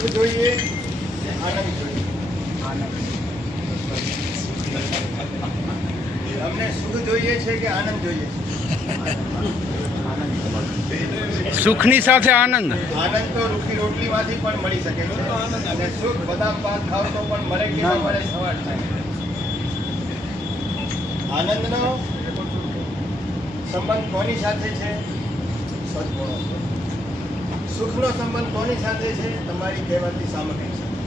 સુખ જોઈએ આનંદ જોઈએ તમને સુખ જોઈએ છે કે આનંદ જોઈએ સુખની સાથે આનંદ. આનંદ તો રૂખી રોટલીમાંથી પણ મળી શકે અને સુખ બધા પાક ખાવ તો પણ મળે કે મળે સવાર થાય. આનંદનો સંબંધ કોની સાથે છે? સદગુણો સુખનો સંબંધ કોની સાથે છે? તમારી કહેવાતી સામગ્રી સાથે.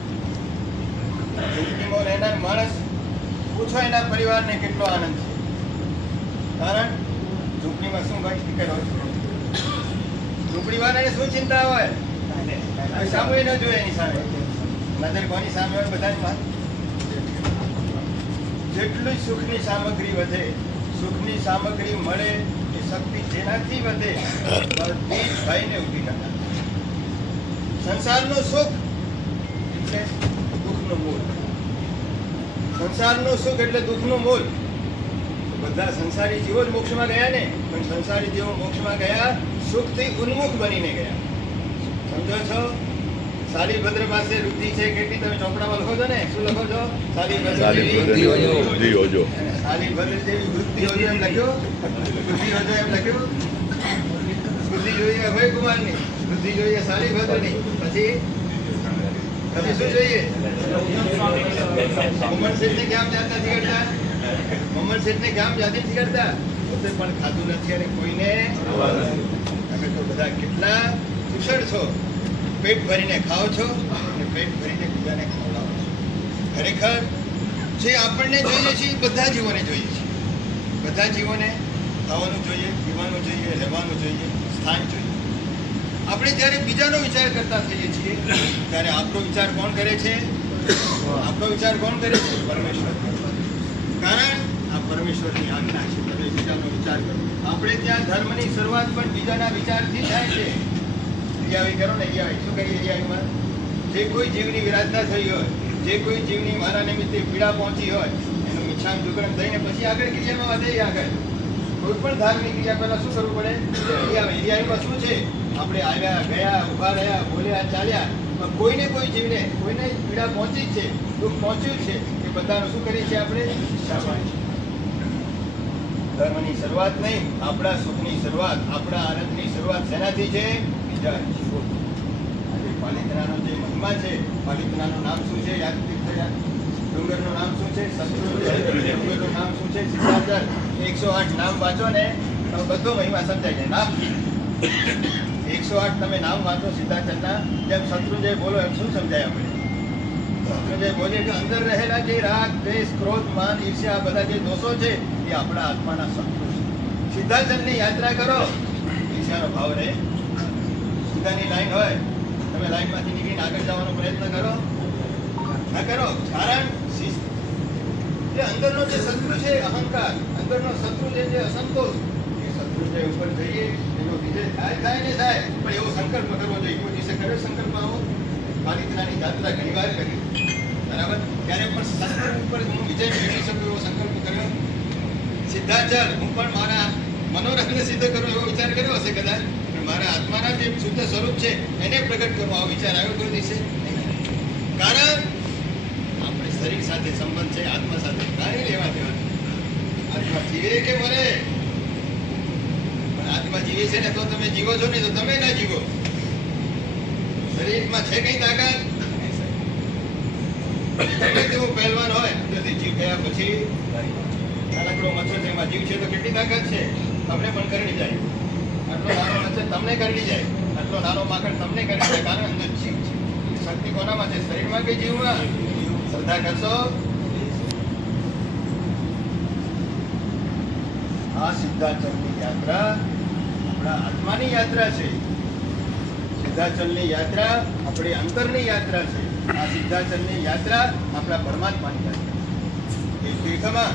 જિંદગીમાં રહેનાર માણસ પૂછો એના પરિવારને કેટલો આનંદ છે? કારણ ઝૂંપડીમાં શું ભાઈ સ્પીકર હોય ઝૂંપડી વાળાને શું ચિંતા હોય? સામે ન જોઈએ એની સામે. નજર કોની સામે હોય બધાની જેટલું સુખની સામગ્રી વધે, સુખની સામગ્રી મળે એ શક્તિ જેનાથી વધે ભાઈને ઊભી કરતા સંસારનું સુખ એટલે દુઃખનું મૂળ. સંસારનું સુખ એટલે દુઃખનું મૂળ. બધા સંસારી જીવો જ મોક્ષમાં ગયા ને પણ સંસારી જીવો મોક્ષમાં ગયા સુખથી ઉન્મુખ બનીને ગયા. સમજો છો? સાલીભદ્ર પાસે વૃદ્ધિ છે કેટલી? તમે ચોપડામાં લખો છો ને? શું લખો છો? જેવી- બુદ્ધિ હોજો. સાલીભદ્ર જેવી વૃદ્ધિ હોજો એમ લખ્યો? વૃદ્ધિ હોજો એમ લખ્યું? બુદ્ધિ જોઈએ અભય કુમારની વૃદ્ધિ જોઈએ સાલીભદ્રની પછી શું જોઈએ? મોહમ્મદ શેઠને કેમ જાતા નથી કરતા મોહમ્મદ શેઠને કેમ જાતી નથી કરતા પોતે પણ ખાધું નથી અને કોઈને? તમે તો બધા કેટલા કુશળ છો. પેટ ભરીને ખાઓ છો અને પેટ ભરીને બીજાને ખવડાવો છો. ખરેખર, જે આપણને જોઈએ છે એ બધા જીવોને જોઈએ છે. બધા જીવોને ખાવાનું જોઈએ, પીવાનું જોઈએ, રહેવાનું જોઈએ, સ્થાન જોઈએ. આપણે જ્યારે બીજાનો વિચાર કરતા થઈએ છીએ, ત્યારે આપણો વિચાર કોણ કરે છે? આપણો વિચાર કોણ કરે છે? પરમેશ્વર. કારણ આ પરમેશ્વરની આજ્ઞા છે, તમે બીજાનો વિચાર કરો. આપણે ત્યાં ધર્મની શરૂઆત પણ બીજાના વિચારથી થાય છે. રિયાવી કરો ને રિયાવી શું કરીએ રિયાવીમાં જે કોઈ જીવની વિરાધના થઈ હોય, જે કોઈ જીવની મારા નિમિત્તે પીડા પહોંચી હોય, એનું મિચ્છામ જોગરણ થઈને પછી આગળ ક્રિયામાં વધે આગળ. કોઈ પણ ધાર્મિક ક્રિયા પહેલાં શું કરવું પડે? રિયાવી રિયાવીમાં શું છે? આપણે આવ્યા ગયા ઊભા રહ્યા બોલ્યા ચાલ્યા. પણ કોઈને કોઈ જીવને કોઈને પીડા પહોંચી છે દુઃખ પહોંચ્યું છે. એ બધાનું શું કરીએ છીએ આપણે? ધર્મની શરૂઆત નહીં આપણા સુખની શરૂઆત આપણા આનંદની શરૂઆત શેનાથી છે? બીજા આજે પાલિતનાનો જે મહિમા છે પાલિતનાનું નામ શું છે યાદ થયા ડુંગરનું નામ શું છે? ડુંગરનું નામ શું છે? સિદ્ધાર્થ. એકસો આઠ નામ વાંચો ને તો બધો મહિમા સમજાય છે. નામથી એકસો આઠ તમે નામ વાંચો સીતાચંદના, જેમ શત્રુંજય બોલો એમ શું સમજાય આપણે? શત્રુંજય બોલે કે અંદર રહેલા જે રાગ, દ્વેષ, ક્રોધ, માન, ઈર્ષ્યા, આ બધા જે દોષો છે, એ આપણા આત્માના શત્રુ છે. સીતાચંદની યાત્રા કરો. ઈર્ષ્યાનો ભાવ રહે સીતાની લાઈન હોય, તમે લાઈનમાંથી નીકળીને આગળ જવાનો પ્રયત્ન કરો. ના કરો. કારણ જે અંદરનો જે શત્રુ છે અહંકાર. અંદરનો શત્રુ જે છે અસંતોષ. એ શત્રુ જે ઉપર જઈએ. થાય કરવો એવો વિચાર કર્યો હશે કદાચ. મારા આત્માના જે શુદ્ધ સ્વરૂપ છે, એને પ્રગટ કરવો આવો વિચાર આવ્યો કોઈ દિવસે? કારણ આપણે શરીર સાથે સંબંધ છે, આત્મા સાથે. કાંઈ લેવા દેવા. આત્મા જીવે કે પણ આત્મા જીવે છે ને તો તમે જીવો છો ને તો તમે ના જીવો. શરીરમાં છે કઈ તાકાત? તમે તેવો પહેલવાન હોય અંદરથી જીવ ગયા પછી નાનકડો મચ્છર છે એમાં જીવ છે તો કેટલી તાકાત છે? તમને પણ કરડી જાય. આટલો નાનો મચ્છર તમને કરડી જાય. આટલો નાનો માખણ તમને કરડી જાય. કારણ અંદર જીવ છે. શક્તિ કોનામાં છે? શરીરમાં કે જીવમાં? શ્રદ્ધા કરશો? આ સિદ્ધાંતની યાત્રા આપણા આત્માની યાત્રા છે. સિદ્ધાચલની યાત્રા આપણી અંતરની યાત્રા છે. આ સિદ્ધાચલની યાત્રા આપણા પરમાત્માની યાત્રા એ તીર્થમાં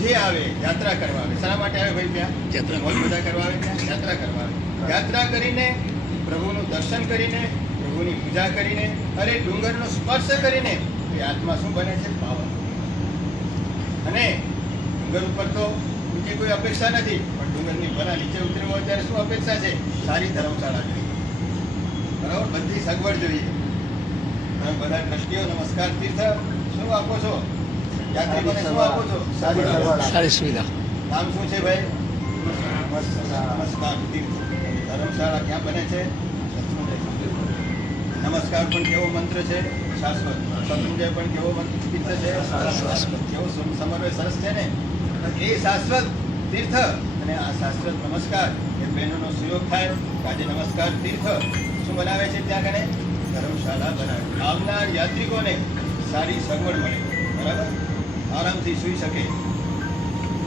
જે આવે યાત્રા કરવા આવે. શા માટે આવે ભાઈ ત્યાં? યાત્રા. બધા કરવા આવે ત્યાં? યાત્રા કરવા આવે. યાત્રા કરીને પ્રભુનું દર્શન કરીને પ્રભુની પૂજા કરીને અરે ડુંગરનો સ્પર્શ કરીને એ આત્મા શું બને છે? પાવન. અને ડુંગર ઉપર તો બીજી કોઈ અપેક્ષા નથી. ડુંગરની ભરા નીચે ઉતર્યો હોય ત્યારે શું અપેક્ષા છે? સારી ધર્મશાળા જોઈએ. બરાબર? બધી સગવડ જોઈએ. તમે બધા ટ્રસ્ટીઓ નમસ્કાર. તીર્થ શું આપો છો? યાત્રિકોને શું આપો છો? સારી સારી સુવિધા. નામ શું છે ભાઈ? નમસ્કાર તીર્થ. ધર્મશાળા ક્યાં બને છે? નમસ્કાર પણ કેવો મંત્ર છે? શાશ્વત. શત્રુંજય પણ કેવો મંત્ર તીર્થ છે. કેવો સમ- સમન્વય સરસ છે ને? એ શાશ્વત. તીર્થ અને આ શાસ્ત્ર નમસ્કાર એ બહેનોનો સહયોગ થાય આજે નમસ્કાર તીર્થ શું બનાવે છે ત્યાં આગળ? ધર્મશાળા બનાવે. આવનાર યાત્રિકોને સારી સગવડ મળે. બરાબર? આરામથી સૂઈ શકે.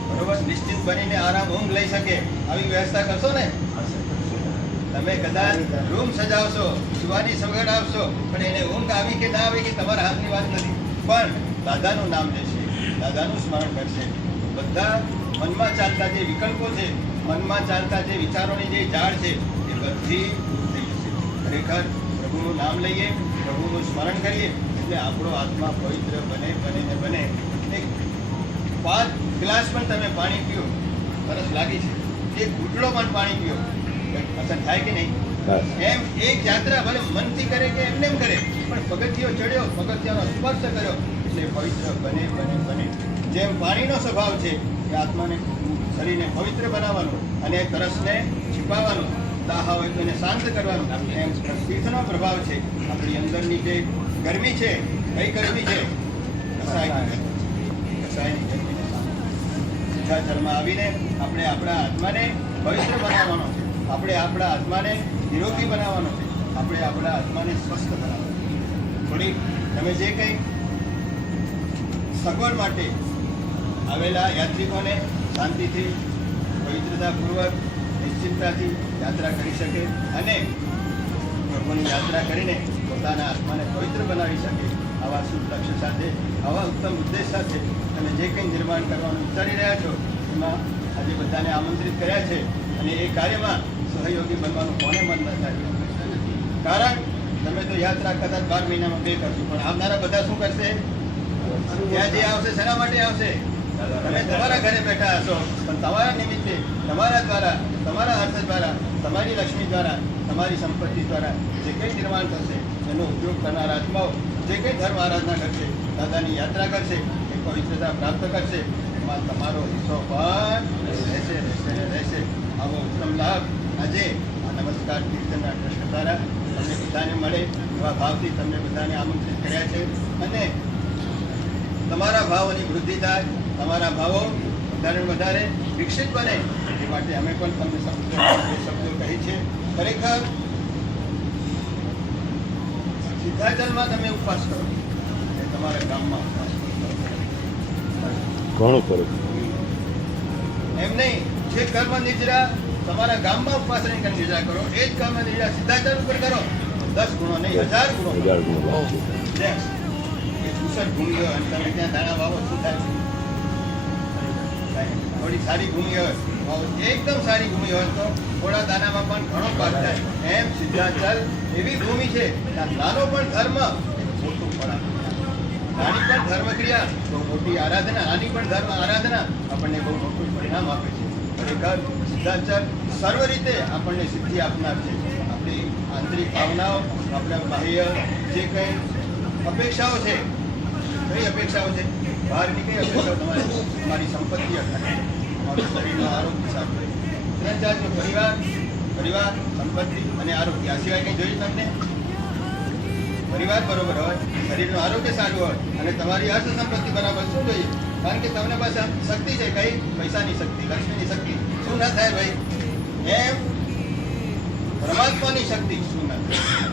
બરોબર? નિશ્ચિત બનીને આરામ ઊંઘ લઈ શકે. આવી વ્યવસ્થા કરશો ને? તમે કદાચ રૂમ સજાવશો, સુવાની સગવડ આપશો, પણ એને ઊંઘ આવી કે ના આવી કે તમારા હાથની વાત નથી. પણ દાદાનું નામ લેશે. દાદાનું સ્મરણ કરશે. બધા મનમાં ચાલતા જે વિકલ્પો છે મનમાં ચાલતા જે વિચારોની જે ઝાડ છે એ બધી થઈ જશે. ખરેખર પ્રભુનું નામ લઈએ પ્રભુનું સ્મરણ કરીએ એટલે આપણો આત્મા પવિત્ર બને બને ને બને. એક પાંચ ગ્લાસ પણ તમે પાણી પીઓ સરસ લાગી છે. એક ઘૂંટડો પણ પાણી પીઓ અસર થાય કે નહીં? એમ એક યાત્રા ભલે મનથી કરે કે એમને એમ કરે પણ પગથિયો ચડ્યો પગથિયાનો સ્પર્શ કર્યો એટલે પવિત્ર બને બને બને. જેમ પાણીનો સ્વભાવ છે આત્માને શરીરને પવિત્ર બનાવવાનું અને તરસને છુપાવવાનું, દાહ હોય તો એને શાંત કરવાનું. એમ તીર્થનો પ્રભાવ છે. આપણી અંદરની જે ગરમી છે, કઈ ગરમી છે? કસાયની. કસાયની ગરમી. શાંત આવીને આપણે આપણા આત્માને પવિત્ર બનાવવાનો છે. આપણે આપણા આત્માને નિરોગી બનાવવાનો છે. આપણે આપણા આત્માને સ્વસ્થ બનાવવાનો છે. થોડી, તમે જે કંઈ સગવડ માટે આવેલા યાત્રિકોને શાંતિથી પવિત્રતાપૂર્વક નિશ્ચિતતાથી યાત્રા કરી શકે અને પ્રભુની યાત્રા કરીને પોતાના આત્માને પવિત્ર બનાવી શકે આવા શુભ લક્ષ્ય સાથે આવા ઉત્તમ ઉદ્દેશ સાથે તમે જે કંઈ નિર્માણ કરવાનું વિચારી રહ્યા છો એમાં આજે બધાને આમંત્રિત કર્યા છે અને એ કાર્યમાં સહયોગી બનવાનું કોને મન ન થાય કારણ તમે તો યાત્રા કદાચ બાર મહિનામાં બે કરશો પણ આવનારા બધા શું કરશે? ત્યાં જે આવશે શેના માટે આવશે? તમે તમારા ઘરે બેઠા હશો, પણ તમારા નિમિત્તે તમારા દ્વારા, તમારા હર્ષ દ્વારા, તમારી લક્ષ્મી દ્વારા, તમારી સંપત્તિ દ્વારા જે કંઈ નિર્માણ થશે, એનો ઉપયોગ કરનાર આત્માઓ, જે કંઈ ધર્મ આરાધના કરશે, દાદાની યાત્રા કરશે, એ પવિત્રતા પ્રાપ્ત કરશે, એમાં તમારો હિસ્સો પણ રહેશે રહેશે રહેશે. આવો ઉત્તમ લાભ. આજે આ નમસ્કાર કીર્તનના ટ્રસ્ટ દ્વારા તમને બધાને મળે, એવા ભાવથી તમને બધાને આમંત્રિત કર્યા છે. અને તમારા ભાવોની વૃદ્ધિ થાય તમારા ભાવો વધારે વધારે વિકસિત બને. એ માટે અમે પણ તમને શબ્દો શબ્દો કહી છે. ખરેખર સિદ્ધાચલમાં તમે ઉપવાસ કરો. તમારા ગામમાં ઉપવાસ કરો. ફરક એમ નહીં જે કર્મ નિજરા તમારા ગામમાં ઉપવાસ રહીને કરી નિજરા કરો એ જ કર્મ નિજરા સિદ્ધાચલ ઉપર કરો. દસ ગુણો નહીં હજાર ગુણો હજાર ગુણો ભૂમિ અને તમે ત્યાં દાણા વાવો શું થાય થોડી સારી ભૂમિ હોય. એકદમ સારી ભૂમિ હોય તો થોડા દાનામાં પણ ઘણો પાક થાય. એમ સિદ્ધાંતલ એવી ભૂમિ છે નાનો પણ ધર્મ મોટું પણ નાની પણ ધર્મ ક્રિયા બહુ મોટી આરાધના નાની પણ ધર્મ આરાધના આપણને બહુ મોટું પરિણામ આપે છે. ખરેખર સિદ્ધાંતલ સર્વ રીતે આપણને સિદ્ધિ આપનાર છે. આપણી આંતરિક ભાવનાઓ, આપણા બાહ્ય જે કંઈ અપેક્ષાઓ છે, કઈ અપેક્ષાઓ છે? બહારની નીકળી અપેક્ષાઓ તમારે તમારી સંપત્તિ અખાય તમારું આરોગ્ય સારું રહે ત્રણ જાતનો પરિવાર પરિવાર, સંપત્તિ અને આરોગ્ય. આ સિવાય કંઈ જોયું તમને? પરિવાર બરોબર હોય, શરીરનું આરોગ્ય સારું હોય અને તમારી અર્થ સંપત્તિ બરાબર શું જોઈએ? કારણ કે તમને પાસે શક્તિ છે કઈ? પૈસાની શક્તિ, લક્ષ્મીની શક્તિ. શું ના થાય ભાઈ? એમ? પરમાત્માની શક્તિ શું ના થાય?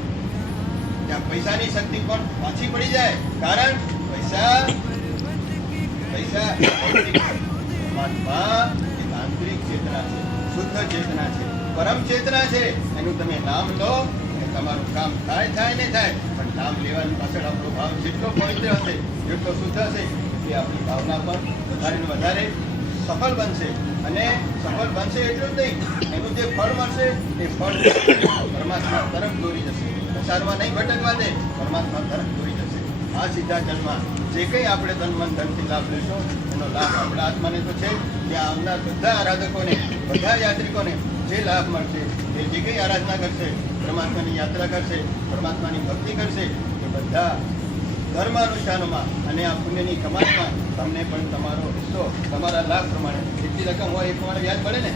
ત્યાં પૈસાની શક્તિ પણ પાછી પડી જાય. કારણ પૈસા પરમાત્મા શુદ્ધ ચેતના છે, પરમ ચેતના છે. એનું તમે નામ લો અને તમારું કામ થાય થાય ને થાય. પણ નામ લેવાની પાછળ આપણો ભાવ જેટલો પવિત્ર હશે, જેટલો શુદ્ધ હશે, એ આપણી ભાવના પણ વધારે વધારે સફળ બનશે. અને સફળ બનશે એટલું જ નહીં, એનું જે ફળ મળશે, એ ફળ પરમાત્મા તરફ દોરી જશે. પ્રસારમાં નહીં ભટકવા દે, પરમાત્મા તરફ દોરી આ સીધા જન્મમાં જે કંઈ આપણે મન, ધનથી લાભ લઈશું એનો લાભ આપણા આત્માને તો છે ત્યાં આવનાર બધા આરાધકોને, બધા યાત્રિકોને જે લાભ મળશે એ જે કંઈ આરાધના કરશે, પરમાત્માની યાત્રા કરશે, પરમાત્માની ભક્તિ કરશે, એ બધા ધર્માનુષ્ઠાનોમાં અને આ પુણ્યની કમાણીમાં તમને પણ તમારો હિસ્સો, તમારા લાભ પ્રમાણે જેટલી રકમ હોય એ પ્રમાણે વ્યાજ મળે ને?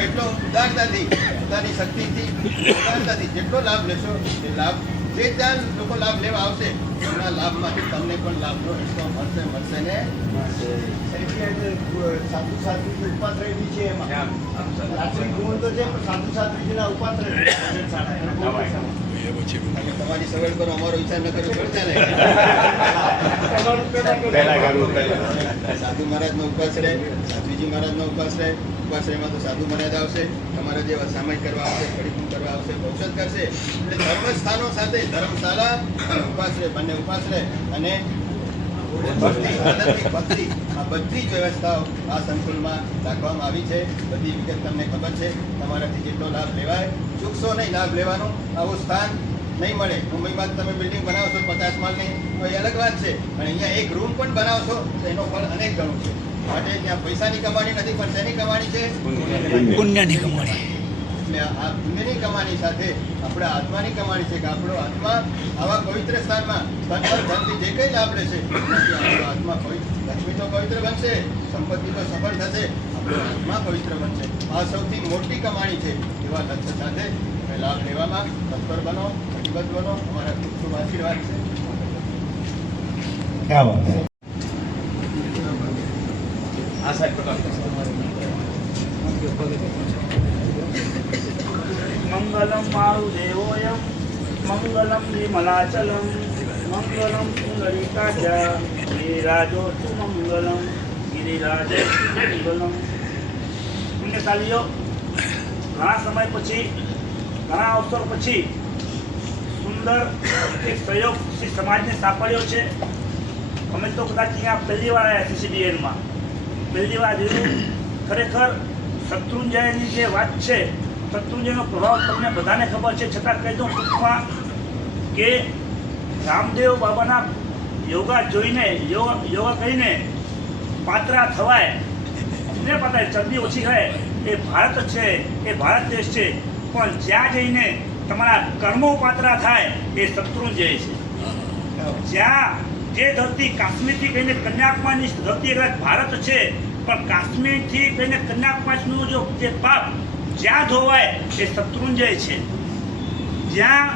જેટલો ઉદારતાથી, પોતાની શક્તિથી, ઉદારતાથી જેટલો લાભ લેશો, એ લાભ જે ત્યાં લોકો લાભ લેવા આવશે એમના લાભમાંથી તમને પણ લાભનો હિસ્સો મળશે મળશે ને? સાધુ સાધુ ઉપાસ રહેલી છે એમાં. રાત્રિ ગુણ તો છે પણ સાધુ રહેલી અને તમારી સગવડ પર અમારો વિચાર ન કરવો પડશે ને સાધુ મહારાજનો ઉપવાસ રહે સાધુજી મહારાજનો ઉપવાસ રહે ઉપવાસ રહેમાં તો સાધુ મર્યાદા આવશે. તમારા જેવા સામાયિક કરવા આવશે ફળીપુર કરવા આવશે ઔષધ કરશે. એટલે ધર્મ સ્થાનો સાથે ધર્મશાળા ઉપાસ રહે બંને ઉપાસ રહે અને આ બધી જ વ્યવસ્થાઓ આ સંકુલમાં રાખવામાં આવી છે. બધી વિગત તમને ખબર છે. તમારાથી જેટલો લાભ લેવાય, ચૂકશો નહીં લાભ લેવાનો. આવું સ્થાન નહીં મળે. મુંબઈમાં તમે બિલ્ડિંગ બનાવશો, પચાસ માળની, તો એ અલગ વાત છે. પણ અહીંયા એક રૂમ પણ બનાવશો, તો એનો ફળ અનેક ગણું છે. માટે ત્યાં પૈસાની કમાણી નથી પણ શેની કમાણી છે? પુણ્યની. કમાણી. એટલે આ પુણ્યની કમાણી સાથે આપણે આત્માની કમાણી છે કે આપણો આત્મા આવા પવિત્ર સ્થાનમાં ધનથી જે કંઈ લાભ લેશે આપણો આત્મા પવિત્ર લક્ષ્મી તો પવિત્ર બનશે સંપત્તિ તો સફળ થશે આપણો આત્મા પવિત્ર બનશે. આ સૌથી મોટી કમાણી છે એવા લક્ષ્ય સાથે તમે લાભ લેવામાં તત્પર બનો પ્રતિબદ્ધ બનો. અમારા ખૂબ ખૂબ આશીર્વાદ છે. મંગલમ વાસુદેવોયમ મંગલમ વિમલાચલમ, મંગલમ પુંડરીકાજા ગિરિરાજો મંગલમ ગિરિરાજો મંગલમ. પુણ્યશાલીઓ ઘણા સમય પછી, ઘણા અવસર પછી સુંદર એક સહયોગ શ્રી સમાજને સાંપડ્યો છે. અમે તો કદાચ અહીંયા પહેલી વાર આવ્યા સીસીડીએનમાં પહેલી વાત એવું ખરેખર શત્રુંજયની જે વાત છે, શત્રુંજયનો પ્રભાવ તમને બધાને ખબર છે, છતાં કહી દઉં ટૂંકમાં કે રામદેવ બાબાના યોગા જોઈને, યોગા યોગા કરીને પાત્રા થવાય ને પતાય ચરબી ઓછી થાય એ ભારત છે, એ ભારત દેશ છે, પણ જ્યાં જઈને તમારા કર્મો પાત્રા થાય, એ શત્રુંજય છે. જ્યાં જે ધરતી કાશ્મીરથી કહીને કન્યાકુમારીની ધરતી કદાચ ભારત છે, પણ કાશ્મીરથી કહીને કન્યાકુમારીનું જો જે પાપ જ્યાં ધોવાય એ શત્રુંજય છે. જ્યાં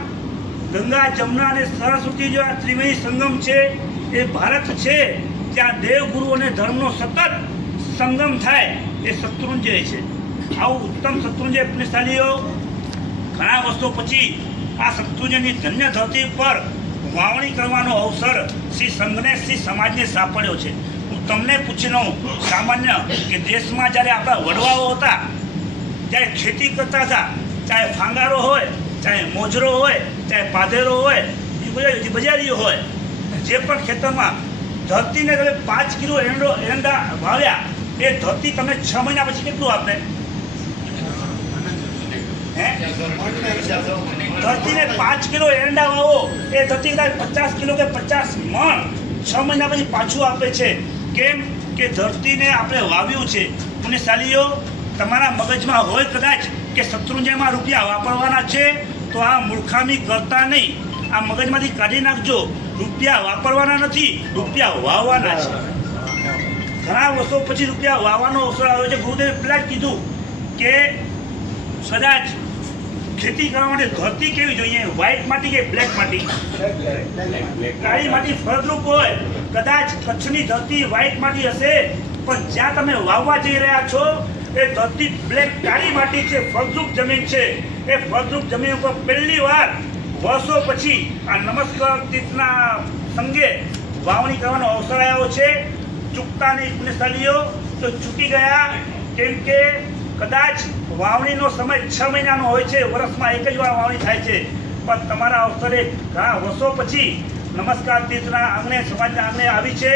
ગંગા, જમુના અને સરસ્વતી જેવા ત્રિવેણી સંગમ છે, એ ભારત છે, ત્યાં દેવગુરુ અને ધર્મનો સતત સંગમ થાય એ શત્રુંજય છે. આવું ઉત્તમ શત્રુંજય પુણ્યશાળીઓ ઘણા વર્ષો પછી આ શત્રુંજયની ધન્ય ધરતી પર વાવણી કરવાનો અવસર શ્રી સંઘને, શ્રી સમાજને સાંપડ્યો છે. હું તમને પૂછી લઉં, સામાન્ય કે દેશમાં જ્યારે આપણા વડવાઓ હતા જ્યારે ખેતી કરતા હતા, ચાહે ફાંગારો હોય, ચાહે મોજરો હોય, ચાહે પાધેરો હોય બજારીઓ હોય, જે પણ ખેતરમાં ધરતીને તમે પાંચ કિલો એરંડો એરંડા વાવ્યા, એ ધરતી તમને છ મહિના પછી કેટલું આપે? હે? ધરતીને પાંચ કિલો એરંડા વાવો, એ ધરતી કદાચ પચાસ કિલો કે પચાસ મણ છ મહિના પછી પાછું આપે છે. કેમ કે ધરતીને આપણે વાવ્યું છે. અને સાલીઓ, તમારા મગજમાં હોય કદાચ કે શત્રુંજયમાં રૂપિયા વાપરવાના છે, તો આ મૂર્ખામી કરતા નહીં. આ મગજમાંથી કાઢી નાખજો. રૂપિયા વાપરવાના નથી, રૂપિયા વાવવાના છે. ઘણા વર્ષો પછી રૂપિયા વાવવાનો અવસર આવ્યો છે. ગુરુદેવે પહેલાં જ કીધું કે કદાચ ખેતી કરવા માટે ધરતી કેવી જોઈએ? વ્હાઈટ માટી કે બ્લેક માટી? કાળી માટી ફળદ્રુપ હોય, કદાચ કચ્છની ધરતી વ્હાઈટ માટી હશે, પણ જ્યાં તમે વાવવા જઈ રહ્યા છો, એ ધરતી બ્લેક કાળી માટી છે, ફળદ્રુપ જમીન છે. એ ફળદ્રુપ જમીન ઉપર પહેલી વાર વર્ષો પછી આ નમસ્કાર તીર્થના સંગે વાવણી કરવાનો અવસર આવ્યો છે. ચૂકતા નહીં પુણ્યશાળીઓ તો ચૂકી ગયા, કેમ કે કદાચ વાવણીનો સમય છ મહિનાનો હોય છે વર્ષમાં એક જ વાર વાવણી થાય છે. પણ તમારા અવસરે ઘણા વર્ષો પછી નમસ્કાર તીર્થના આંગણે સમાજના આંગણે આવી છે.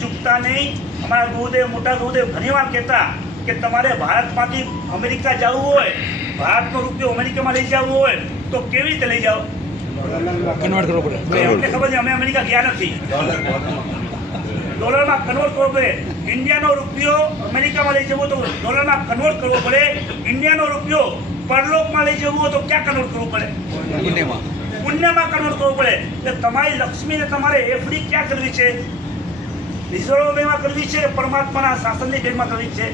ચૂકતા નહીં. અમારા ગુરુદેવ મોટા ગુરુદેવ ઘણીવાર કહેતા કે તમારે ભારતમાંથી અમેરિકા જવું હોય ભારતનો રૂપિયો અમેરિકામાં લઈ જવું હોય તો કેવી રીતે લઈ જાઓ? કન્વર્ટ કરવો પડે. અમને ખબર છે અમે અમેરિકા ગયા નથી. ડોલરમાં કન્વર્ટ કરવો પડે. ઇન્ડિયાનો રૂપિયો અમેરિકામાં લઈ જવો તો ડોલરમાં કન્વર્ટ કરવો પડે. ઇન્ડિયાનો રૂપિયો પરલોકમાં લઈ જવો તો ક્યાં કન્વર્ટ કરવો પડે? પુણ્યમાં. પુણ્યમાં કન્વર્ટ કરવો પડે. એટલે તમારી લક્ષ્મીને તમારે એફડી ક્યાં કરવી છે? રિઝર્વ બેંકમાં કરવી છે પરમાત્માના શાસનની બેંકમાં કરવી છે?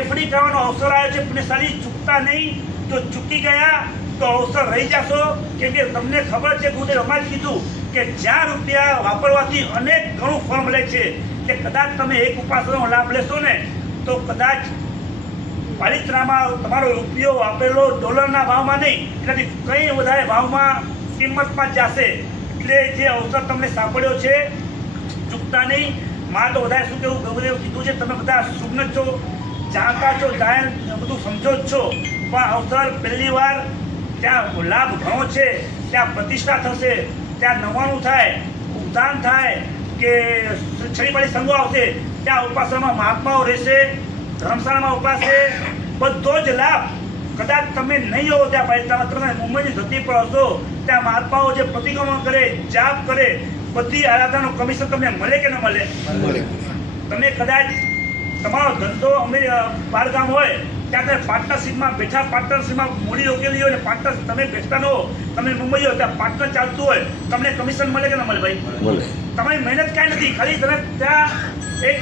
એફડી કરવાનો અવસર આવ્યો છે પુણ્યશાળી ચૂકતા નહીં જો ચૂકી ગયા તો અવસર રહી જશો. કેમ કે તમને ખબર છે ગુરુદેવ અમારે કીધું કે જ્યાં રૂપિયા વાપરવાથી અનેક ઘણું ફળ મળે છે. કે કદાચ તમે એક ઉપાસનો લાભ લેશો ને, તો કદાચ પાલિત્રામાં તમારો રૂપિયો આપેલો ડોલરના ભાવમાં નહીં એનાથી કંઈ વધારે ભાવમાં કિંમતમાં જશે, એટલે જે અવસર તમને સાંભળ્યો છે, ચૂકતા નહીં. માં તો વધારે શું કેવું ગૌરવ કીધું છે, તમે બધા સુગ્ન છો, જાણતા છો, જાણ બધું સમજો જ છો. પણ અવસર પહેલી વાર ત્યાં લાભ ઘણો છે, ત્યાં પ્રતિષ્ઠા થશે, ત્યાં નવાણું થાય, ઉદ્ધાન થાય કે છડીપાડી સંઘો આવશે ત્યાં ઉપાસનામાં મહાત્માઓ રહેશે ધર્મશાળામાં ઉપાસે બધો જ લાભ કદાચ તમે નહીં હો ત્યાં પાકિસ્તાનમાં તમે મુંબઈની ધરતી પર હશો ત્યાં મહાત્માઓ જે પ્રતિક્રમણ કરે જાપ કરે બધી આરાધનાનું કમિશન તમને મળે કે ન મળે? મળે. તમે કદાચ તમારો ધંધો અમે બહારગામ હોય ત્યાં તમે પાર્ટનરશીપમાં બેઠા પાર્ટનરશીપમાં મૂડી રોકેલી હોય ને પાર્ટનર તમે બેઠતા ન હો તમે મુંબઈ હો ત્યાં પાર્ટનર ચાલતું હોય તમને કમિશન મળે કે ના મળે ભાઈ? તમારી મહેનત કાંઈ નથી ખાલી તમે ત્યાં એક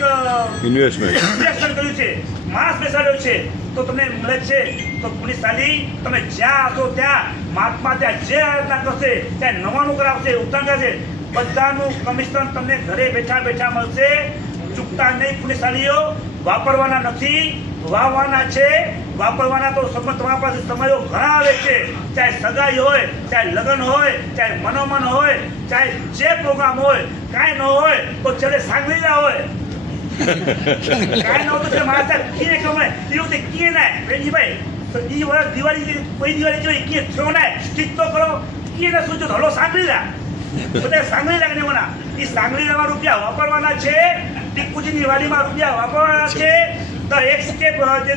ઇન્વેસ્ટમેન્ટ ઇન્વેસ્ટમેન્ટ કર્યું છે માણસ બેસાડ્યો છે તો તમને મળે છે. તો પુલિસવાલી તમે જ્યાં હશો ત્યાં મહાત્મા ત્યાં જે આરાધના કરશે ત્યાં નવાનું કરાવશે ઉત્તરાયણ કરશે બધાનું કમિશન તમને ઘરે બેઠા બેઠા મળશે. ચૂકતા નહીં પુલિસવાલીઓ વાપરવાના નથી. વાવવાના છે, વાપરવાના તો તમારા પાસે સમયો ઘણા આવે છે. ચાહે સગાઈ હોય, ચાહે લગ્ન હોય, ચાહે મનોમન હોય, ચાહે જે પ્રોગ્રામ હોય, કાંઈ ન હોય, તો છેલ્લે સાંગલીલા હોય. કાંઈ ન હોય તો મારા સાહેબ કીને કમાય. એ વખતે કીએ ના. પ્રેમજીભાઈ ઈ વર્ષ દિવાળી કોઈ દિવાળી જોઈ કીએ થયો ના. ઠીક તો કરો. કીએ ના સૂચો હલો સાંભળી બધા સાંગલી લાગને મના એ સાંગલીમાં રૂપિયા વાપરવાના છે. ટીકુજીની વાડીમાં રૂપિયા વાપરવાના છે. તો એક સ્ટેપ જે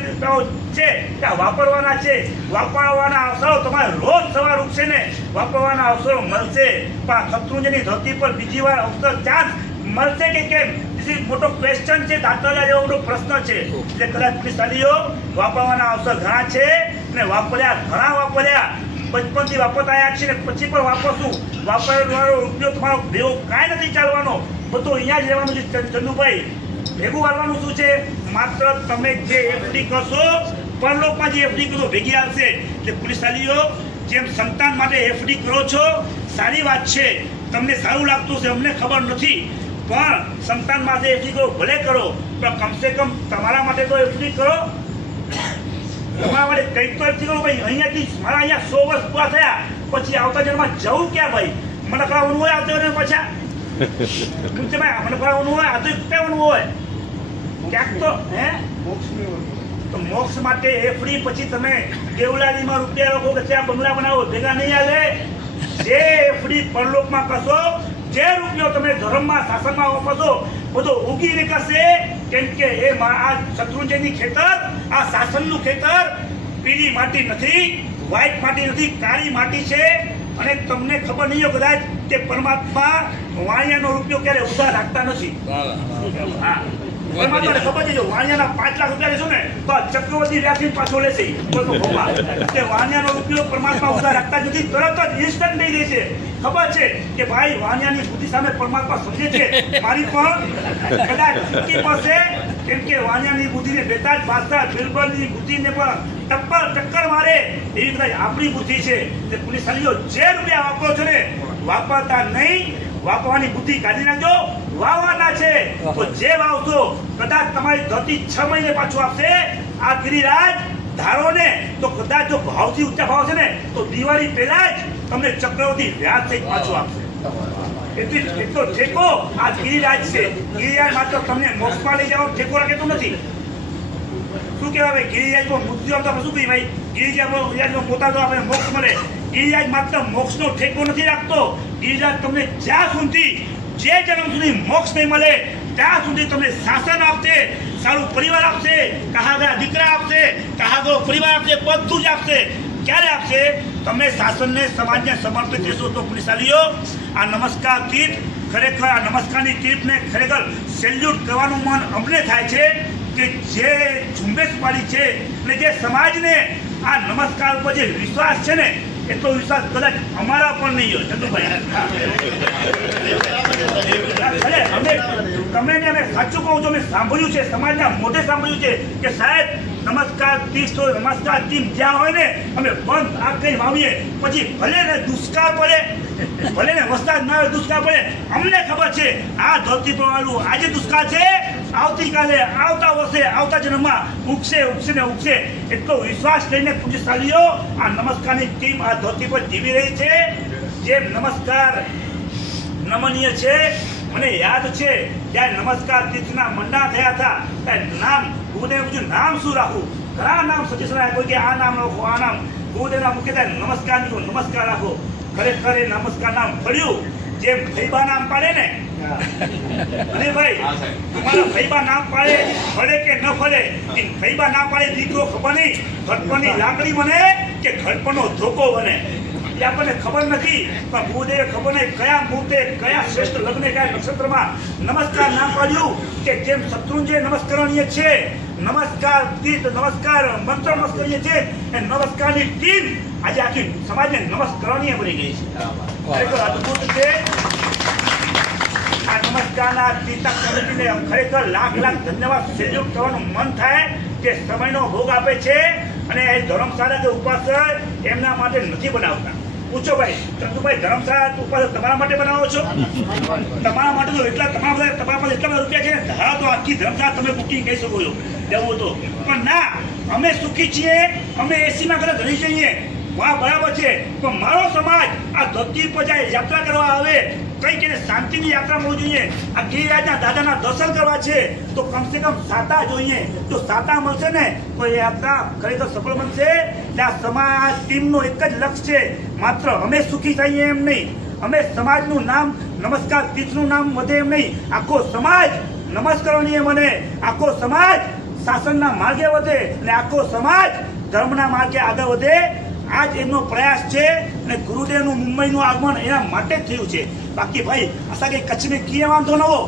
છે ત્યાં વાપરવાના છે. વાપરવાના અવસરો તમારે રોજ સવાર ઉઠશે ને વાપરવાના અવસરો મળશે. પણ શત્રુંજની ધરતી પર બીજી વાર અવસર ચાન્સ મળશે કે કેમ? બીજી મોટો ક્વેશ્ચન છે દાતાલા જેવો મોટો પ્રશ્ન છે. એટલે કદાચ પુલિસવાલીઓ વાપરવાના અવસર ઘણા છે ને વાપર્યા, ઘણા વાપર્યા. બચપનથી વાપરતા આવ્યા છે ને પછી પણ વાપરશું. વાપરવાનો ઉપયોગ તમારો ભેગો કાંઈ નથી ચાલવાનો. બધું અહીંયા જ રહેવાનું છે ચંદ- ચંદુભાઈ. ભેગું આવવાનું શું છે? માત્ર તમે જે એફડી કરશો પરલોકમાં જે એફડી કરો ભેગી આવશે. એટલે પુલિસવાલીઓ જેમ સંતાન માટે એફડી કરો છો સારી વાત છે. તમને સારું લાગતું છે અમને ખબર નથી. પણ સંતાન માટે એફડી કરો ભલે કરો પણ કમસે કમ તમારા માટે તો એફડી કરો. તમારા માટે કંઈક તો એફડી કરો ભાઈ. અહીંયાથી મારા અહીંયા સો વર્ષ પૂરા થયા. પછી આવતા જન્મમાં જવું ક્યાં ભાઈ? મને કરાવવાનું હોય આવતા જન્મ પાછા. મને કરાવવાનું હોય આ તો કરાવવાનું હોય. ક્યાંક તો હે? તો મોક્ષ માટે એફડી પછી તમે દેવલાલીમાં રૂપિયા લોકો કે ત્યાં બંગલા બનાવો ભેગા નહીં આવે જે એફડી પરલોકમાં કરશો જે રૂપિયો તમે ધર્મમાં શાસનમાં વાપરશો બધો ઉગી નીકળશે. કેમ કે એ મા- આ શત્રુંજયની ખેતર આ શાસનનું ખેતર પીળી માટી નથી વ્હાઈટ માટી નથી કાળી માટી છે. અને તમને ખબર નહીં હોય કદાચ કે પરમાત્મા વાણિયાનો રૂપિયો ક્યારે ઉધાર રાખતા નથી. હા. પરમાત્માને ખબર છે, જો ને, તો જ ઇન્સ્ટન્ટ બુદ્ધિ સામે પણ કદાચ ટક્કર મારે એવી કદાચ આપણી બુદ્ધિ છે. તે પુલિસવાલીઓ જે રૂપિયા વાપરો છો વાપરતા નહીં. વાપરવાની બુદ્ધિ કાઢી નાખજો. વાવવાના છે તો જે વાવશો કદાચ તમારી ધરતી છ મહિને પાછું આપશે. આ ગિરિરાજ ધારો ને તો કદાચ જો ભાવથી ઊંચા ભાવ છે ને તો દિવાળી પહેલા જ તમને ચક્રવર્તી વ્યાજ થઈ પાછું આપશે. એટલી એટલો ઠેકો આ ગિરિરાજ છે. ગિરિરાજ માત્ર તમને મોક્ષમાં લઈ જવાનો ઠેકો રાખેતો નથી. શું કહેવાય ભાઈ ગિરિરાજમાં મૃત્યુ આવતા શું કહીએ ભાઈ? ગિરિરાજમાં પોતા તો આપણે મોક્ષ મળે. ગિરિરાજ માત્ર મોક્ષનો ઠેકો નથી રાખતો. ગિરિરાજ તમને જ્યાં સુધી જે જન્મ સુધી મોક્ષ નહીં મળે, ત્યાં સુધી તમને શાસન આપશે, સારું પરિવાર આપશે કહાગા દીકરા આપશે કહાગો પરિવાર આપશે, બધું જ આપશે. ક્યારે આપશે? તમે શાસનને સમાજને સમર્પિત રહેશો તો પુલિસાલીઓ આ નમસ્કાર તીર્થ ખરેખર આ નમસ્કારની તીર્થને ખરેખર સેલ્યુટ કરવાનું મન અમને થાય છે કે જે ઝુંબેશ પાડી છે અને જે સમાજને આ નમસ્કાર ઉપર જે વિશ્વાસ છે ને એટલો વિશ્વાસ કદાચ અમારા પણ નહીં હોય. ચંદુભાઈ. અમે તમે ને અમે સાચું કહું છું, અમે સાંભળ્યું છે, સમાજના મોઢે સાંભળ્યું છે કે સાહેબ, નમસ્કાર, તીર્થ હોય, નમસ્કાર, ટીમ જ્યાં હોય ને, અમે બંધ આગ કઈ વાવીએ. પછી ભલે ને દુષ્કાળ પડે, ભલે ને વરસાદ ના આવે, દુષ્કાળ પડે, અમને ખબર છે, આ ધરતી પર આજે દુષ્કાળ છે આવતીકાલે, આવતા વર્ષે, આવતા જન્મમાં ઉગશે ઉગશે ને ઉગશે એટલો વિશ્વાસ લઈને પુણ્યશાલીઓ આ નમસ્કારની ટીમ આ ધરતી પર જીવી રહી છે. જે નમસ્કાર નમનીય છે. મને યાદ છે ત્યારે નમસ્કાર તીર્થના મંડા થયા હતા. ત્યારે નામ ગુરુદેવ બીજું નામ શું રાખવું ઘણા નામ સજેશન આપ્યા કે આ નામ રાખો, આ નામ ગુરુદેવના મુખ્ય નમસ્કાર નમસ્કાર રાખો. ખરેખર એ નમસ્કાર નામ ફળ્યું. જેમ ફૈબા નામ પાડે ને. અને ભાઈ તમારા ફૈબા નામ પાડે ફળે કે ન ફળે એ ફૈબા ના પાડે દીકરો ખબર નહીં. ઘડપણની લાકડી બને કે ઘડપણનો ધોકો બને? એ આપણને ખબર નથી પણ ગુરુદેવે ખબર નહીં કયા મુહૂર્તે કયા શ્રેષ્ઠ લગ્ન કયા નક્ષત્રમાં નમસ્કાર નામ પાડ્યું કે જેમ શત્રુંજય નમસ્કરણીય છે નમસ્કાર તીર્થ નમસ્કાર મંત્ર નમસ્કરીય છે એ નમસ્કારની ટીમ આજે આખી સમાજને નમસ્કરણીય બની ગઈ છે. ખરેખર અદ્ભુત છે. આ નમસ્કારના તીર્થક કમિટીને ખરેખર લાખ લાખ ધન્યવાદ સહયોગ થવાનું મન થાય કે સમયનો ભોગ આપે છે અને એ ધર્મશાળા કે ઉપાસક એમના માટે નથી બનાવતા. પૂછો ભાઈ ચંદુભાઈ ધર્મશાળા ઉપાસક તમારા માટે બનાવો છો? તમારા માટે તો એટલા તમારા બધા તમારા પાસે એટલા બધા રૂપિયા છે ને તો આખી ધર્મશાળા તમે બુકિંગ કહી શકો છો. દેવું તો. પણ ના અમે સુખી છીએ અમે એસીમાં કદાચ રહી જઈએ વાહ, બરાબર છે. પણ મારો સમાજ આ ધરતી પર જાય યાત્રા કરવા આવે, કંઈક એને શાંતિની યાત્રા મળવું જોઈએ. આ ગિરિરાજના દાદાના દર્શન કરવા છે, તો કમસે કમ સાતા જોઈએ. જો સાતા મળશે ને, તો એ યાત્રા ખરેખર સફળ બનશે. એટલે આ સમાજ ટીમનો એક જ લક્ષ્ય છે. માત્ર અમે સુખી થઈએ એમ નહીં. અમે સમાજનું નામ, નમસ્કાર તીર્થનું નામ વધે એમ નહીં. આખો સમાજ નમસ્કારોની મને આખો સમાજ શાસનના માર્ગે વધે. અને આખો સમાજ ધર્મના માર્ગે આગળ વધે. આ જ એમનો પ્રયાસ છે અને ગુરુદેવનું મુંબઈનું આગમન એના માટે જ થયું છે બાકી ભાઈ અસાકે કચ્છ में किए वांधो न हो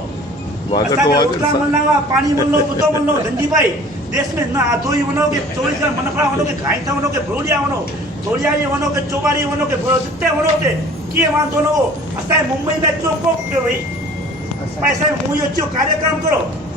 वाघ असांखे तो रोटला वाघ मनावा पाणी मनो ॿुधो मनो धनजीभाई देश में न आधोई वञो के चोवीस घंटा मनफड़ा वञो के घाइथा वञो के भरोड़िया वञो थोड़ियारी वञो के चोबारी वञो के भरो जिते वञो ते कीअं वांधो न हो असांजे मुंबई में अचो को के भई पैसा હું અચ્યો કાર્યક્રમ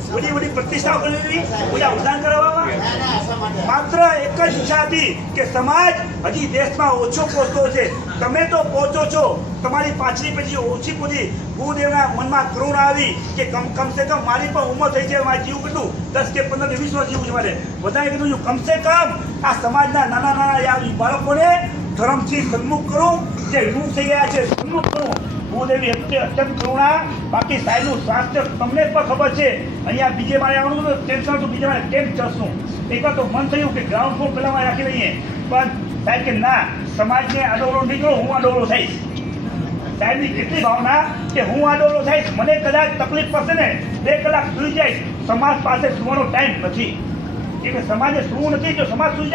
કરો બધી બધી પ્રતિષ્ઠા કરવી બધા ઉદાન કરવા ના, ના, આશા માટે. માત્ર એક જ ઈચ્છા હતી કે સમાજ હજી દેશમાં ઓછો પહોંચતો છે. તમે તો પહોંચો છો. તમારી પાછલી પછી ઓછી પૂરી. ગુરુદેવના મનમાં કરુણ આવી કે કમ કમસે કમ મારી પણ ઉંમર થઈ છે મારે જીવ કેટલું? દસ કે પંદર વીસ વર્ષ જીવું છે મારે. બધાએ કીધું છું, કમસે કમ આ સમાજના નાના નાના બાળકોને ધર્મથી સન્મુખ કરું. જે વિમુખ થઈ ગયા છે સન્મુખ કરું. ભૂદેવી એટલે અત્યંત કરુણા. બાકી સાહેબનું સ્વાસ્થ્ય તમને પણ ખબર છે. અહીંયા બીજે મારે આવવાનું તો ટેન્શન હતું, બીજે મારે કેમ ચડશું એકવાર તો મન થયું કે ગ્રાઉન્ડ ફ્લોર પહેલામાં રાખી લઈએ પણ સાહેબ કે ના, સમાજને આડોળો નીકળો, હું આડોળો થઈશ. સાહેબની કેટલી ભાવના કે હું આડોળો થઈશ. મને કદાચ તકલીફ પડશે ને, બે કલાક સુઈ જાય. સમાજ પાસે સુવાનો ટાઈમ નથી. એટલે સમાજે શું નથી જો સમાજ સુઈ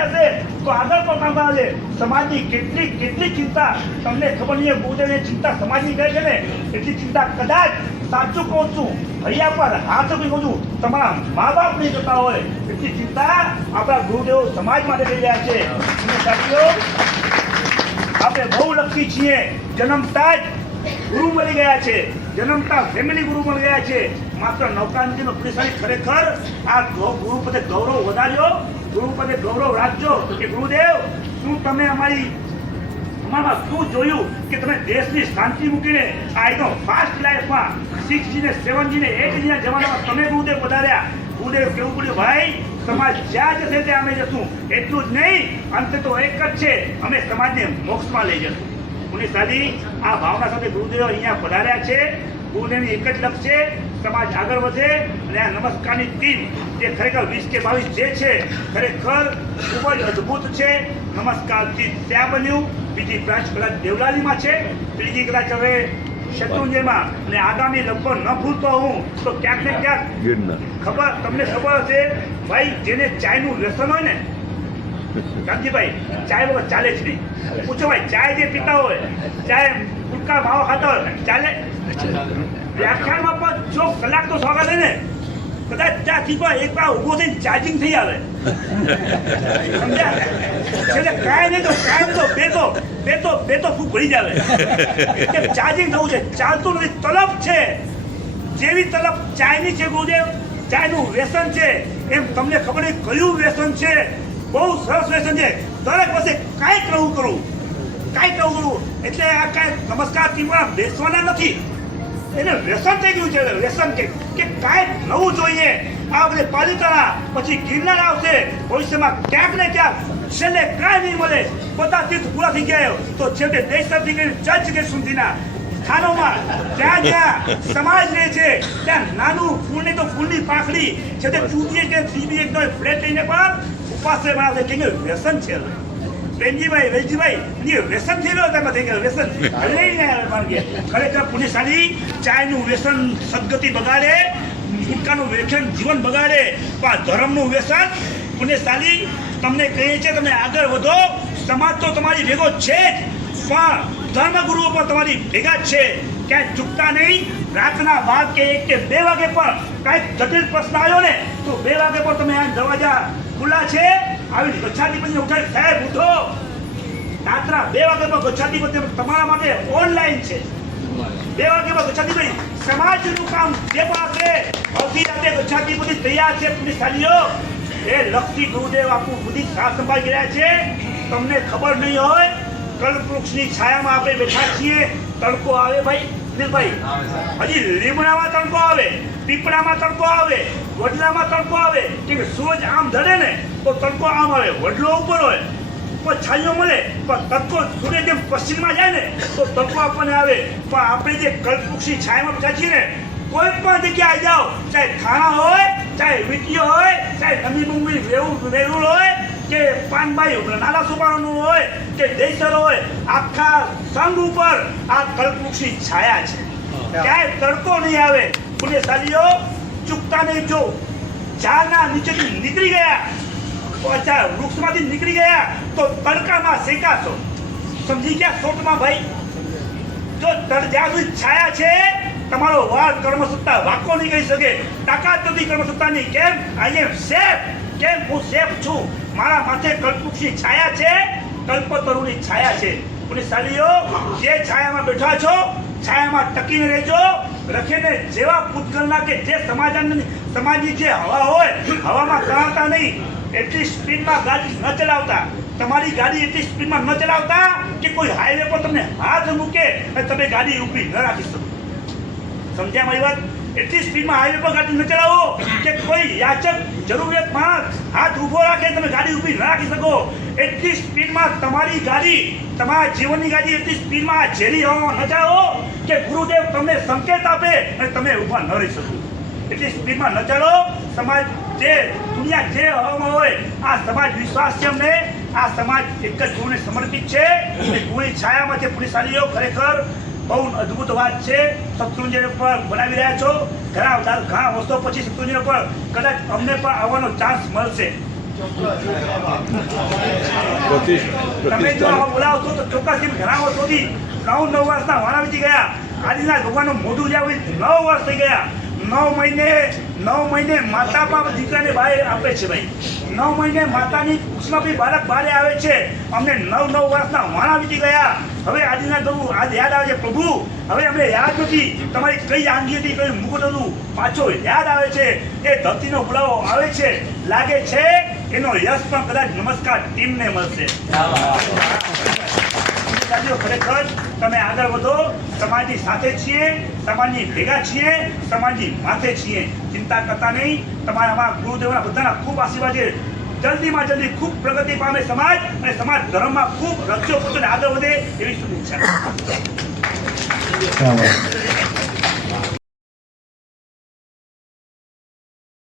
તો આગળ પણ કામ આવે. સમાજની કેટલી કેટલી ચિંતા તમને ખબર નહીં હોય, ચિંતા સમાજની કરે છે ને એટલી ચિંતા કદાચ સાચું કહું છું ભૈયા પર હાથ આપી કહું છું. તમારા મા નહીં કરતા હોય એટલી ચિંતા આપણા ગુરુદેવો સમાજ માટે કરી રહ્યા છે. સાથીઓ આપણે બહુ લખી છીએ જન્મતા જ ગુરુ મળી ગયા છે. જન્મતા ફેમિલી ગુરુ મળી ગયા છે. માત્ર નૌકાંતિનો પુલિસાની ખરેખર આ ગૌ- ગુરુ પદે ગૌરવ વધાર્યો. ગુરુ પદે ગૌરવ રાખજો કે ગુરુદેવ, શું તમે અમારી, અમારામાં શું જોયું કે તમે દેશની શાંતિ મૂકીને આ એકદમ ફાસ્ટ લાઈફમાં સિક્સ જી ને સેવન જી ને એટ જીના જમાનામાં તમે ગુરુદેવ વધાર્યા ગુરુદેવ કેવું પડ્યું? ભાઈ, સમાજ જ્યાં જશે ત્યાં અમે જશું. એટલું જ નહીં, અંતે તો એક જ છે. અમે સમાજને મોક્ષમાં લઈ જશું. પુણ્યશાલી આ ભાવના સાથે ગુરુદેવ અહીંયા પધાર્યા છે. ગુરુદેવની એક જ લક્ષ છે સમાજ આગળ વધે અને આ નમસ્કારની ટીમ જે ખરેખર વીસ કે બાવીસ જે છે ખરેખર ખૂબ જ અદ્ભુત છે. નમસ્કારથી ત્યાં બન્યું. બીજી બ્રાન્ચ કદાચ દેવલાલીમાં છે. ત્રીજી કદાચ હવે શત્રુંજયમાં. અને આગામી લગભગ ન ભૂલતો હું તો ક્યાંક ને ક્યાંક ખબર તમને ખબર હશે ભાઈ જેને ચાયનું વ્યસન હોય ને કાંતિભાઈ ચાય વગર ચાલે જ નહીં. પૂછો ભાઈ, ચાય જે પીતા હોય, ચાય ગુટકા ભાવ ખાતા હોય, ચાલે? વ્યાખ્યાનમાં પણ જો કલાક તો સ્વાગત છે ને, કદાચ ત્યાંથી પણ એક વાર ઊભો થઈને ચાર્જિંગ થઈ આવે. એટલે કાંઈ નહીં તો, કાંઈ તો બે તો બે તો બે તો ફૂક ભળી જાવે. ચાર્જિંગ થવું છે, ચાલતું નથી, તલબ છે. જેવી તલબ ચાયની છે ગુરુદેવ ચાયનું વ્યસન છે, એમ તમને ખબર નહીં, કયું વ્યસન છે? બહુ સરસ વ્યસન છે. દરેક વર્ષે કાંઈક નવું કરવું કાંઈક નવું કરવું એટલે આ કાંઈ નમસ્કાર ટીમમાં બેસવાના નથી. એને વ્યસન થઈ ગયું છે. વ્યસન કે કે કાંઈક નવું જોઈએ. આ બધે પાલિતાણા, પછી ગિરનાર આવશે. ભવિષ્યમાં ક્યાંક ને ક્યાંક છેલ્લે કાંઈ નહીં મળે. બધા તીર્થ પૂરા થઈ ગયા. તો છેલ્લે દેશથી કરીને જજ કે સુધીના સ્થાનોમાં જ્યાં જ્યાં સમાજ રહે છે, ત્યાં નાનું ફૂલની તો ફૂલની પાંખડી. છે તે ચૂંટીએ કે સીબી એક ફ્લેટ લઈને પણ ઉપાશ્રય બનાવે કે વ્યસન છે. પ્રેમજીભાઈ વેલજીભાઈ એ વ્યસન થઈ તમે થઈ ગયો વ્યસન નહીં માર્ગે ખરેખર પુણ્યશાળી ચાયનું વ્યસન સદગતિ બગાડે ગુટકાનું વ્યસન જીવન બગાડે પણ આ ધર્મનું વ્યસન પુણ્યશાળી તમને કહીએ છે તમે આગળ વધો સમાજ તો તમારી ભેગો છે જ પણ ધર્મગુરુઓ પણ તમારી ભેગા જ છે ક્યાંય ચૂકતા નહીં રાતના બાર કે એક કે બે વાગે પણ કાંઈક જટિલ પ્રશ્ન આવ્યો ને તો બે વાગે પણ તમે આ દરવાજા ખુલ્લા છે. આવી ગચ્છાધિપતિ ઉઠાડી સાહેબ ઉઠો. રાત્રા બે વાગે પણ ગચ્છાધિપતિ તમારા માટે ઓનલાઈન છે. બે વાગે પણ ગચ્છાધિપતિ સમાજનું કામ જે પણ આપણે અડધી રાતે ગચ્છાધિપતિ તૈયાર છે. પુલિસવાલીઓ એ લક્ષી ગુરુદેવ આપણું બુદ્ધિ સાફ સંભાળી રહ્યા છે. તમને ખબર નહીં હોય કલ્પવૃક્ષની છાયામાં આપણે બેઠા છીએ. તડકો આવે ભાઈ. દિલભાઈ હજી લીમડામાં તડકો આવે પીપળામાં તડકો આવે. વડલામાં તડકો આવે કે સૂરજ આમ ધરે ને તો તડકો આમ આવે. વડલો ઉપર હોય પણ છાયો મળે પણ તડકો સૂર્ય જેમ પશ્ચિમમાં જાય ને તો તડકો આપણને આવે. પણ આપણે જે કલ્પવૃક્ષની છાયામાં બેઠા છીએ ને કોઈ પણ જગ્યાએ જાઓ ચાહે થાણા હોય ચાહે વીટીઓ હોય ચાહે નમી મુંબઈ વેવું વેરુળ હોય કે પાનબાઈ નાના સુપારાનું હોય કે દેસર હોય આખા સંગ ઉપર આ કલ્પવૃક્ષની છાયા છે. ક્યાંય તડકો નહીં આવે. પુણ્યશાલીઓ ચૂકતા નહીં જો ઝાડના નીચેથી નીકળી ગયા અચ્છા વૃક્ષમાંથી નીકળી ગયા, તો તડકામાં શેકાશો. સમજી ગયા શોર્ટમાં ભાઈ? જો તડ સુધી છાયા છે, તમારો વાળ કર્મસત્તા વાકો નહીં કહી શકે. તાકાત નથી કર્મસત્તાની. કેમ? આઈ એમ સેફ કેમ? હું સેફ છું. મારા માથે કલ્પવૃક્ષની છાયા છે, કલ્પતરુની છાયા છે. પુલિસવાલીઓ જે છાયામાં બેઠા છો, છાયામાં ટકીને રહેજો. રખીને જેવા ભૂતગલના કે જે સમાજની સમાજની જે હવા હોય, હવામાં તણાતા નહીં. એટલી સ્પીડમાં ગાડી ન ચલાવતા. તમારી ગાડી એટલી સ્પીડમાં ન ચલાવતા કે કોઈ હાઈવે પર તમને હાથ મૂકે અને તમે ગાડી ઊભી ન રાખી શકો. સમજ્યા મારી વાત? એટલી સ્પીડમાં હાઈવે પર ગાડી ન ચલાવો કે કોઈ યાચક, જરૂરિયાત માણસ હાથ ઊભો રાખે તમે ગાડી ઊભી ન રાખી શકો. એટલી સ્પીડમાં તમારી ગાડી, તમારા જીવનની ગાડી એટલી સ્પીડમાં ઝેરી હવામાં ન ચલાવો કે ગુરુદેવ તમને સંકેત આપે અને તમે ઊભા ન રહી શકો. એટલી સ્પીડમાં ન ચડો સમાજ જે દુનિયા જે હવામાં હોય, આ સમાજ વિશ્વાસ છે અમને. આ સમાજ એક જ ગુરુને સમર્પિત છે. અને ગુરુની છાયામાં જે પુલિસવાલીઓ ખરેખર બહુ અદ્ભુત વાત છે. શત્રુંજય પર બનાવી રહ્યા છો. ઘણા ઘણા વર્ષો પછી શત્રુંજય પર કદાચ અમને પણ આવવાનો ચાન્સ મળશે. તમે જો તો ચોક્કસથી ઘણા વર્ષોથી નવ નવ વર્ષના વાણા વીતી ગયા. આજના ભગવાનનું મોઢું જ્યાં નવ વર્ષ થઈ ગયા. નવ મહિને નવ મહિને માતા બાપ દીકરાને બહાર આપે છે ભાઈ. નવ મહિને માતાની કુશમાંથી બાળક બહાર આવે છે. અમને નવ નવ વર્ષના વાણા વીતી ગયા. હવે આજના પ્રભુ આજ યાદ આવે છે પ્રભુ હવે અમને યાદ નથી. તમારી કઈ આંગી હતી કઈ મુકુટ હતું પાછો યાદ આવે છે. એ ધરતીનો બુલાવો આવે છે. લાગે છે એનો યશ પણ કદાચ નમસ્કાર ટીમને મળશે. ખરેખર તમે આગળ વધો. સમાજની સાથે છીએ, સમાજની ભેગા છીએ, સમાજની માથે છીએ. ચિંતા કરતા નહીં. તમારામાં ગુરુદેવના બધાના ખૂબ આશીર્વાદ છે જલ્દીમાં જલ્દી ખૂબ પ્રગતિ પામે સમાજ અને સમાજ ધર્મમાં ખૂબ રચ્યો પોતાને આગળ વધે એવી શુભેચ્છા.